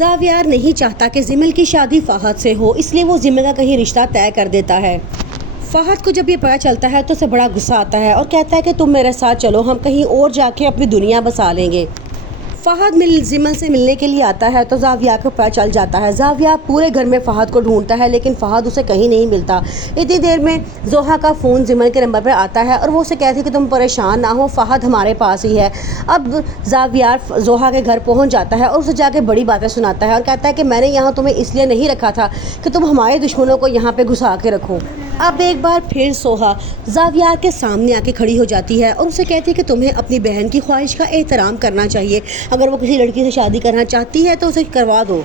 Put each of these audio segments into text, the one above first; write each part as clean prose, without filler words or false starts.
जावियार नहीं चाहता कि जिमल की शादी फहद से हो, इसलिए वो जिमल का कहीं रिश्ता तय कर देता है। फहद को जब ये पता चलता है तो उसे बड़ा गुस्सा आता है और कहता है कि तुम मेरे साथ चलो, हम कहीं और जाके अपनी दुनिया बसा लेंगे। फहद जिमल से मिलने के लिए आता है तो जावियार को पता चल जाता है। जावियार पूरे घर में फहद को ढूंढता है लेकिन फहद उसे कहीं नहीं मिलता। इतनी देर में जोहा का फ़ोन जिमल के नंबर पर आता है और वो उसे कहती है कि तुम परेशान ना हो, फहद हमारे पास ही है। अब जावियार जोहा के घर पहुंच जाता है और उसे जाके बड़ी बातें सुनाता है और कहता है कि मैंने यहाँ तुम्हें इसलिए नहीं रखा था कि तुम हमारे दुश्मनों को यहाँ पर घुसा के रखो। अब एक बार फिर जोहा जावियार के सामने आके खड़ी हो जाती है और उसे कहती है कि तुम्हें अपनी बहन की ख्वाहिश का एहतराम करना चाहिए। अगर वो किसी लड़की से शादी करना चाहती है तो उसे करवा दो।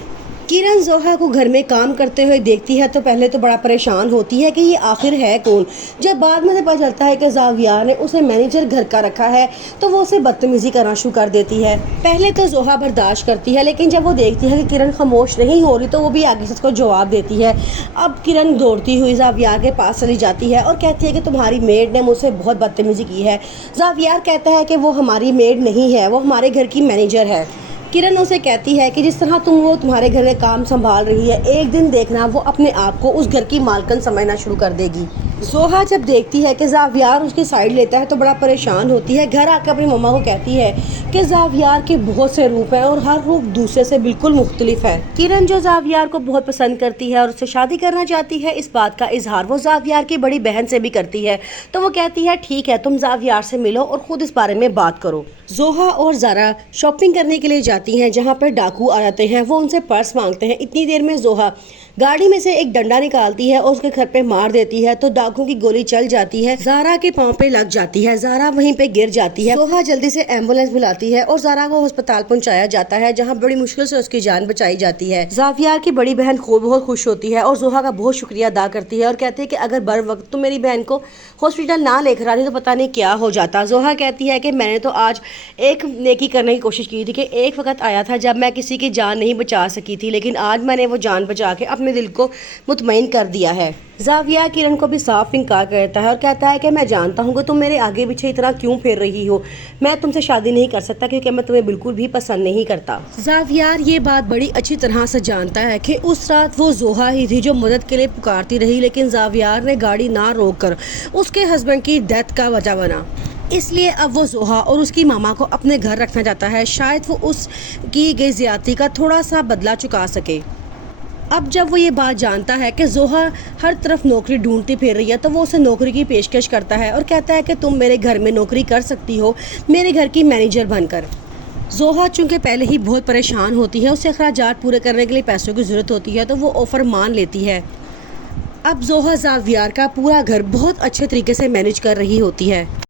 किरण जोहा को घर में काम करते हुए देखती है तो पहले तो बड़ा परेशान होती है कि ये आखिर है कौन। जब बाद में पता चलता है कि जावियार ने उसे मैनेजर घर का रखा है तो वो उसे बदतमीजी करना शुरू कर देती है। पहले तो जोहा बर्दाश्त करती है लेकिन जब वो देखती है कि किरण खामोश नहीं हो रही तो वो भी आगे से उसको जवाब देती है। अब किरण दौड़ती हुई जावियार के पास चली जाती है और कहती है कि तुम्हारी मेड ने मुझसे बहुत बदतमीजी की है। जावियार कहता है कि वो हमारी मेड नहीं है, वो हमारे घर की मैनेजर है। किरण उसे कहती है कि जिस तरह वो तुम्हारे घर में काम संभाल रही है, एक दिन देखना वो अपने आप को उस घर की मालकिन समझना शुरू कर देगी। जोहा जब देखती है कि जावियार उसकी साइड लेता है तो बड़ा परेशान होती है। घर आकर अपनी मम्मा को कहती है कि जावियार के बहुत से रूप हैं और हर रूप दूसरे से बिल्कुल मुख्तलिफ है। किरण जो जावियार को बहुत पसंद करती है और उससे शादी करना चाहती है, इस बात का इजहार वो जावियार की बड़ी बहन से भी करती है। तो वो कहती है ठीक है, तुम जावियार से मिलो और खुद इस बारे में बात करो। जोहा और ज़ारा शॉपिंग करने के लिए जाती हैं जहाँ पर डाकू आ जाते हैं। वो उनसे पर्स मांगते हैं। इतनी देर में जोहा गाड़ी में से एक डंडा निकालती है और उसके घर पे मार देती है तो डाकू की गोली चल जाती है, ज़ारा के पांव पे लग जाती है। ज़ारा वहीं पे गिर जाती है। जोहा जल्दी से एम्बुलेंस बुलाती है और ज़ारा को अस्पताल पहुंचाया जाता है जहां बड़ी मुश्किल से उसकी जान बचाई जाती है। जावियार की बड़ी बहन बहुत खुश होती है और जोहा का बहुत शुक्रिया अदा करती है और कहती है कि अगर बर वक्त तुम मेरी बहन को हॉस्पिटल ना लेकर आती तो पता नहीं क्या हो जाता। जोहा कहती है कि मैंने तो आज एक नेकी करने की कोशिश की थी कि एक वक्त आया था जब मैं किसी की जान नहीं बचा सकी थी, लेकिन आज मैंने वो जान बचा के अपने दिल को मुतमईन कर दिया है। जावियार किरण को भी साफ इनकार करता है और कहता है कि मैं जानता हूँ कि तुम मेरे आगे पीछे इतना क्यों फिर रही हो, मैं तुमसे शादी नहीं कर सकता क्योंकि मैं तुम्हें बिल्कुल भी पसंद नहीं करता। जावियार ये बात बड़ी अच्छी तरह से जानता है कि उस रात वो जोहा ही थी जो मदद के लिए पुकारती रही, लेकिन जावियार ने गाड़ी ना रोक कर उसके हस्बैंड की डेथ का वजह बना। इसलिए अब वो जोहा और उसकी मामा को अपने घर रखना चाहता है, शायद वो उस की गई ज्यादती का थोड़ा सा बदला चुका सके। अब जब वो ये बात जानता है कि जोहा हर तरफ नौकरी ढूंढती फिर रही है तो वो उसे नौकरी की पेशकश करता है और कहता है कि तुम मेरे घर में नौकरी कर सकती हो, मेरे घर की मैनेजर बनकर। जोहा चूँकि पहले ही बहुत परेशान होती है, उसे अखराजात पूरे करने के लिए पैसों की ज़रूरत होती है तो वो ऑफ़र मान लेती है। अब जोहा जावियार का पूरा घर बहुत अच्छे तरीके से मैनेज कर रही होती है।